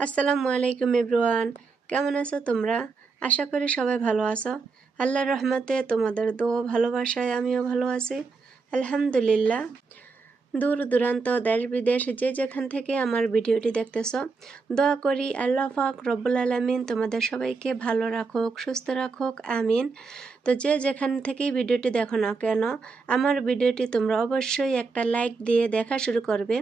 আসসালামু আলাইকুম এভরিওয়ান। কেমন আছো তোমরা? আশা করি সবাই ভালো আছো। আল্লাহর রহমতে তোমাদের দো ভালোবাসায় আমিও ভালো আছি। আলহামদুলিল্লাহ। দূর দূরান্ত, দেশ বিদেশ, যে যেখান থেকে আমার ভিডিওটি দেখতেছ, দোয়া করি আল্লাহ পাক রব্বুল আলমিন তোমাদের সবাইকে ভালো রাখুক, সুস্থ রাখুক, আমিন। তো যে যেখান থেকেই ভিডিওটি দেখো না কেন, আমার ভিডিওটি তোমরা অবশ্যই একটা লাইক দিয়ে দেখা শুরু করবে।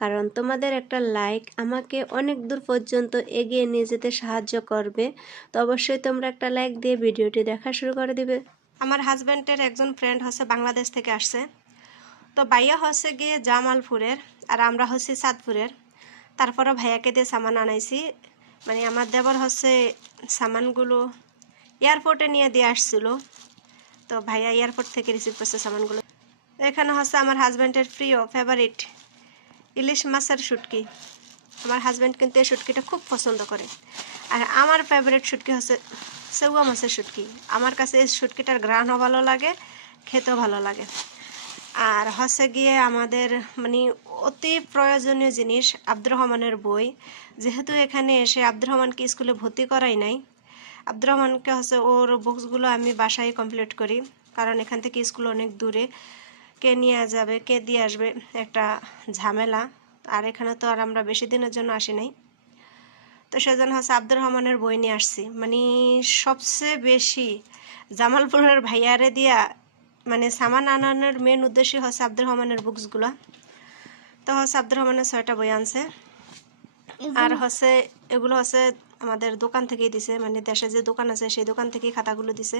কারণ তোমাদের একটা লাইক আমাকে অনেক দূর পর্যন্ত এগিয়ে নিয়ে যেতে সাহায্য করবে। তো অবশ্যই তোমরা একটা লাইক দিয়ে ভিডিওটি দেখা শুরু করে দিবে। আমার হাজব্যান্ডের একজন ফ্রেন্ড হচ্ছে বাংলাদেশ থেকে আসছে। তো ভাইয়া হচ্ছে গিয়ে জামালপুরের আর আমরা হচ্ছি চাঁদপুরের তারপরে ভাইয়াকে দিয়ে সামান আনাইছি। মানে আমার দেবর হচ্ছে সামানগুলো এয়ারপোর্টে নিয়ে দিয়ে আসছিল। তো ভাইয়া এয়ারপোর্ট থেকে রিসিভ করছে সামানগুলো। এখানে হচ্ছে আমার হাজব্যান্ডের প্রিয় ফেভারিট ইলিশ মাছের শুটকি। আমার হাজব্যান্ড কিন্তু এই শুটকিটা খুব পছন্দ করে। আর আমার ফেভারিট শুটকি হচ্ছে সেউয়া মাছের শুটকি। আমার কাছে এই শুটকিটার ঘ্রাণও ভালো লাগে, খেতেও ভালো লাগে। আর হচ্ছে গিয়ে আমাদের মানে অতি প্রয়োজনীয় জিনিস আব্দুর রহমানের বই। যেহেতু এখানে এসে আব্দুর রহমানকে স্কুলে ভর্তি করাই নাই, আব্দুর রহমানকে হচ্ছে ওর বুকসগুলো আমি বাসায় কমপ্লিট করি। কারণ এখান থেকে স্কুল অনেক দূরে। কে নিয়ে যাবে, কে দিয়ে আসবে, একটা ঝামেলা। আর এখানে তো আর আমরা বেশি দিনের জন্য আসি নাই। তো সেজন্য হচ্ছে আব্দুর রহমানের বই নিয়ে আসছি। মানে সবচেয়ে বেশি জামালপুরের ভাইয়ারে দিয়া মানে সামান আনানোর মেন উদ্দেশ্যই হচ্ছে আব্দুর রহমানের বুকসগুলো তো হচ্ছে আব্দুর রহমানের ছয়টা বই আনছে। আর হচ্ছে এগুলো হচ্ছে আমাদের দোকান থেকেই দিছে মানে দেশে যে দোকান আছে সেই দোকান থেকেই খাতাগুলো দিছে।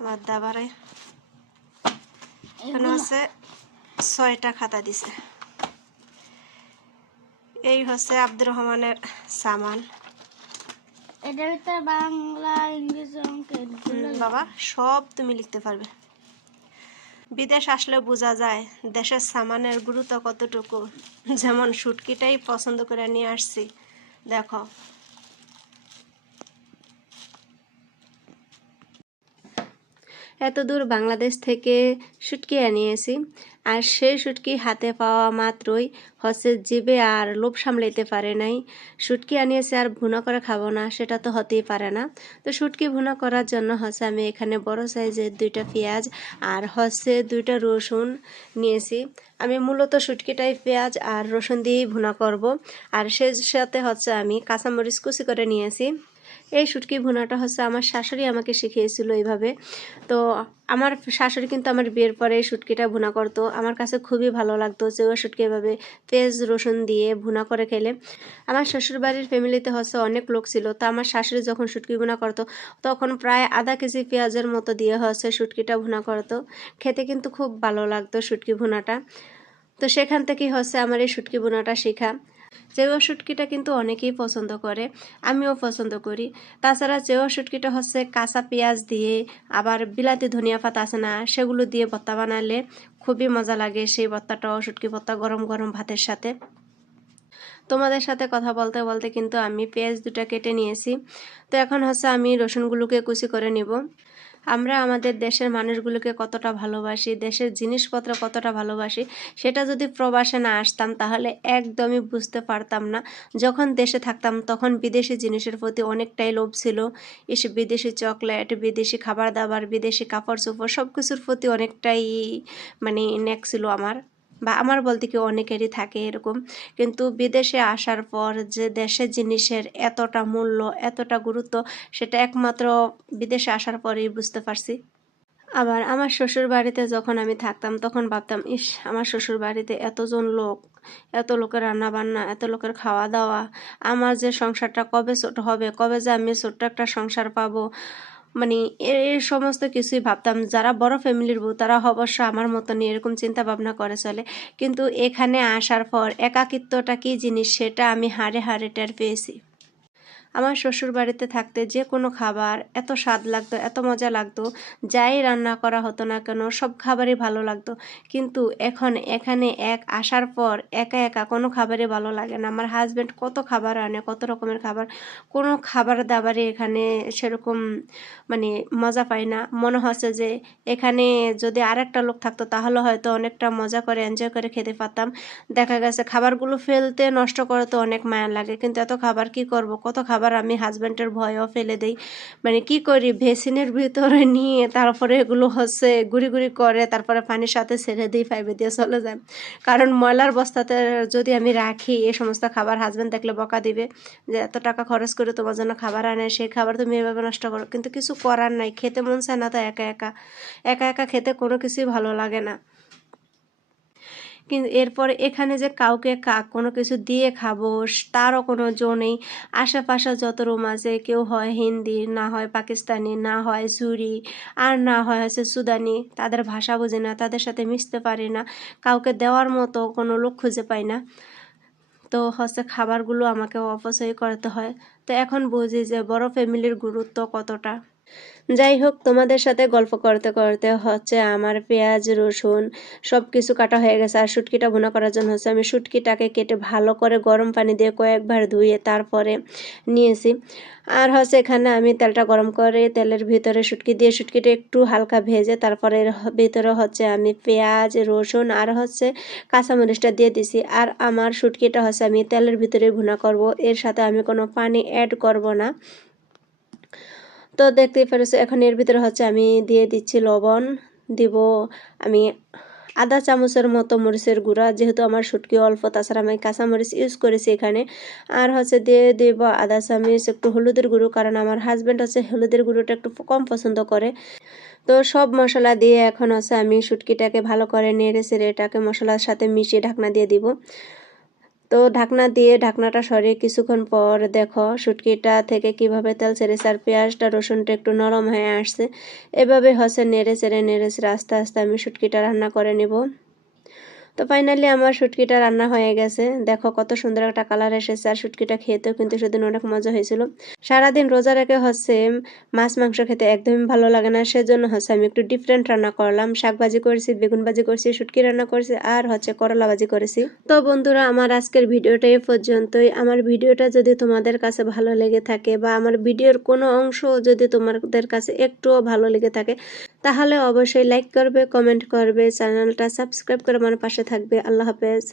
আমার দাবারে এখানে হচ্ছে ছয়টা খাতা দিছে। এই হচ্ছে আব্দুর রহমানের সামান। এটার ভিতরে বাংলা ইংরেজি অঙ্ক বাবা সব তুমি লিখতে পারবে। বিদেশ আসলে বোঝা যায় দেশের সামানের গুরুত্ব কতটুকু। যেমন শুটকিটাই পছন্দ করে নিয়ে আসছি। দেখো এত দূর বাংলাদেশ থেকে শুটকি আনিয়েছি। আর সেই শুটকি হাতে পাওয়া মাত্রই হচ্ছে জিবে আর লোভ সামলাইতে পারে নাই। শুটকি আনিয়েছে আর ভুনা করে খাব না, সেটা তো হতেই পারে না। তো শুটকি ভুনা করার জন্য হচ্ছে আমি এখানে বড় সাইজের দুইটা পেঁয়াজ আর হচ্ছে দুইটা রসুন নিয়েছি। আমি মূলত শুটকিটাই পেঁয়াজ আর রসুন দিয়েই ভুনা করব। আর সেই সাথে হচ্ছে আমি কাঁচামরিচ কুচি করে নিয়েছি। এই শুটকি ভুনাটা হচ্ছে আমার শাশুড়ি আমাকে শিখিয়েছিল এইভাবে। তো আমার শাশুড়ি কিন্তু আমার বিয়ের পরে শুটকিটা ভুনা করতো। আমার কাছে খুবই ভালো লাগতো যে ও শুটকি এভাবে পেঁয়াজ, রসুন দিয়ে ভুনা করে খেলে। আমার শ্বশুর বাড়ির ফ্যামিলিতে হচ্ছে অনেক লোক ছিল। তো আমার শাশুড়ি যখন শুটকি ভুনা করতো, তখন প্রায় আধা কেজি পেঁয়াজের মতো দিয়ে হচ্ছে শুটকিটা ভুনা করতো। খেতে কিন্তু খুব ভালো লাগতো শুটকি ভুনাটা। তো সেখান থেকেই হচ্ছে আমার এই শুটকি বোনাটা শেখা। চেওয়া শুটকিটা কিন্তু অনেকেই পছন্দ করে, আমিও পছন্দ করি। তাছাড়া চেওয়া শুটকিটা হচ্ছে কাঁচা পেঁয়াজ দিয়ে, আবার বিলাতি ধনিয়া পাতা আছে না, সেগুলো দিয়ে ভর্তা বানালে খুবই মজা লাগে সেই ভর্তাটাও, শুটকি ভর্তা গরম গরম ভাতের সাথে। তোমাদের সাথে কথা বলতে বলতে কিন্তু আমি পেঁয়াজ দুটা কেটে নিয়েছি। তো এখন হচ্ছে আমি রসুনগুলোকে কুচি করে নিব। আমরা আমাদের দেশের মানুষগুলোকে কতটা ভালোবাসি, দেশের জিনিসপত্র কতটা ভালোবাসি, সেটা যদি প্রবাসে না আসতাম তাহলে একদমই বুঝতে পারতাম না। যখন দেশে থাকতাম তখন বিদেশি জিনিসের প্রতি অনেকটাই লোভ ছিল। এসে বিদেশি চকলেট, বিদেশি খাবার দাবার, বিদেশি কাপড় চোপড় সব কিছুর প্রতি অনেকটাই মানে নেক ছিল আমার। বা আমার বলতে কি অনেকেরই থাকে এরকম। কিন্তু বিদেশে আসার পর যে দেশের জিনিসের এতটা মূল্য, এতটা গুরুত্ব, সেটা একমাত্র বিদেশে আসার পরেই বুঝতে পারছি। আবার আমার শ্বশুর বাড়িতে যখন আমি থাকতাম, তখন ভাবতাম, ইস, আমার শ্বশুর বাড়িতে এতজন লোক, এত লোকের রান্না বান্না এত লোকের খাওয়া দাওয়া আমার যে সংসারটা কবে ছোট হবে, কবে যে আমি ছোট্ট একটা সংসার পাবো মানে এই সমস্ত কিছুই ভাবতাম। যারা বড় ফ্যামিলির বউ, তারা অবশ্য আমার মতনই এরকম চিন্তা ভাবনা করে চলে। কিন্তু এখানে আসার পর একাকিত্বটা কী জিনিস, সেটা আমি হাড়ে হাড়ে টের পেয়েছি। আমার শ্বশুর বাড়িতে থাকতে যে কোনো খাবার এত স্বাদ লাগতো, এত মজা লাগতো, যাই রান্না করা হতো না কেন সব খাবারই ভালো লাগতো। কিন্তু এখন এখানে এক আসার পর একা একা কোনো খাবারই ভালো লাগে না। আমার হাজব্যান্ড কত খাবার আনে, কত রকমের খাবার। কোনো খাবার দাবারই এখানে সেরকম মানে মজা পাই না। মনে হচ্ছে যে এখানে যদি আরেকটা লোক থাকতো তাহলে হয়তো অনেকটা মজা করে এনজয় করে খেতে পারতাম। দেখা গেছে খাবারগুলো ফেলতে, নষ্ট করে তো অনেক মায়া লাগে। কিন্তু এত খাবার কি করব? কত খাবার আমি হাজব্যান্ডের ভয়ও ফেলে দেই। মানে কি করি ভেসিনের ভিতরে নিয়ে তারপরে এগুলো হচ্ছে গুড়ি গুড়ি করে, তারপরে পানির সাথে ছেড়ে দিই পাইপে দিয়ে চলে যায়। কারণ ময়লার বস্তাতে যদি আমি রাখি এই সমস্ত খাবার হাজব্যান্ড দেখলে বকা দিবে যে, এত টাকা খরচ করে তোমার জন্য খাবার আনে সেই খাবার তুমি এভাবে নষ্ট করো। কিন্তু কিছু করার নাই, খেতে মন চায় না তো একা একা। একা একা খেতে কোনো কিছুই ভালো লাগে না। কিন্তু এরপর এখানে যে কাউকে কোনো কিছু দিয়ে খাব তারও কোনো জো নেই। আশেপাশে যত রুম আছে, কেউ হয় হিন্দি, না হয় পাকিস্তানি, না হয় সুরি আর না হয় হচ্ছে সুদানি, তাদের ভাষা বুঝি না, তাদের সাথে মিশতে পারি না, কাউকে দেওয়ার মতো কোনো লোক খুঁজে পাই না। তো হচ্ছে খাবারগুলো আমাকে অপচয় করতে হয়। তো এখন বুঝি যে বড় ফ্যামিলির গুরুত্ব কতটা। যাই হোক তোমাদের সাথে গল্প করতে করতে হচ্ছে আমার পেঁয়াজ, রসুন সব কিছু কাটা হয়ে গেছে। আর শুটকিটা ভুনা করার জন্য হচ্ছে আমি শুটকিটাকে কেটে ভালো করে গরম পানি দিয়ে কয়েকবার ধুয়ে তারপরে নিয়েছি। আর হচ্ছে এখানে আমি তেলটা গরম করে তেলের ভিতরে শুটকি দিয়ে শুটকিটা একটু হালকা ভেজে তারপরে ভিতরে হচ্ছে আমি পেঁয়াজ, রসুন আর হচ্ছে কাঁচামরিচটা দিয়ে দিছি। আর আমার শুটকিটা হচ্ছে আমি তেলের ভিতরে ভুনা করব। এর সাথে আমি কোনো পানি অ্যাড করব না। তো দেখতেই পারছ, এখন এর ভিতরে হচ্ছে আমি দিয়ে দিচ্ছি লবণ, দিব আমি আধা চামচের মতো মরিচের গুঁড়া, যেহেতু আমার শুটকি অল্প, তাছাড়া আমি কাঁচা মরিচ ইউজ করেছি এখানে। আর হচ্ছে দিয়ে দেব আধা চামচ একটু হলুদের গুঁড়ো, কারণ আমার হাজব্যান্ড হচ্ছে হলুদের গুঁড়োটা একটু কম পছন্দ করে। তো সব মশলা দিয়ে এখন হচ্ছে আমি শুটকিটাকে ভালো করে নেড়ে সেড়ে এটাকে মশলার সাথে মিশিয়ে ঢাকনা দিয়ে দিব। তো ঢাকনা দিয়ে ঢাকনাটা সরিয়ে কিছুক্ষণ পর দেখো শুটকিটা থেকে কীভাবে তেল ছেড়েছে আর পেঁয়াজটা, রসুনটা একটু নরম হয়ে আসছে। এভাবে হচ্ছে নেড়ে চেড়ে নেড়ে চেড়ে আস্তে আস্তে আমি শুটকিটা রান্না করে নেব। তো ফাইনালি আমার শুটকিটা রান্না হয়ে গেছে। দেখো কত সুন্দর একটা কালার এসেছে আর শুটকিটা খেতেও কিন্তু সেদিন অনেক মজা হয়েছিল। সারাদিন রোজা রেখে হচ্ছে মাছ মাংস খেতে একদমই ভালো লাগে না, সেজন্য হচ্ছে আমি একটু ডিফারেন্ট রান্না করলাম। শাক ভাজি করেছি, বেগুন ভাজি করেছি, শুটকি রান্না করেছি আর হচ্ছে করলা ভাজি করেছি। তো বন্ধুরা, আমার আজকের ভিডিওটা এই পর্যন্তই। আমার ভিডিওটা যদি তোমাদের কাছে ভালো লেগে থাকে বা আমার ভিডিওর কোনো অংশ যদি তোমাদের কাছে একটুও ভালো লেগে থাকে তাহলে অবশ্যই লাইক করবে কমেন্ট করবে চ্যানেলটা সাবস্ক্রাইব করে আমার পাশে থাকবে। আল্লাহ হাফেজ।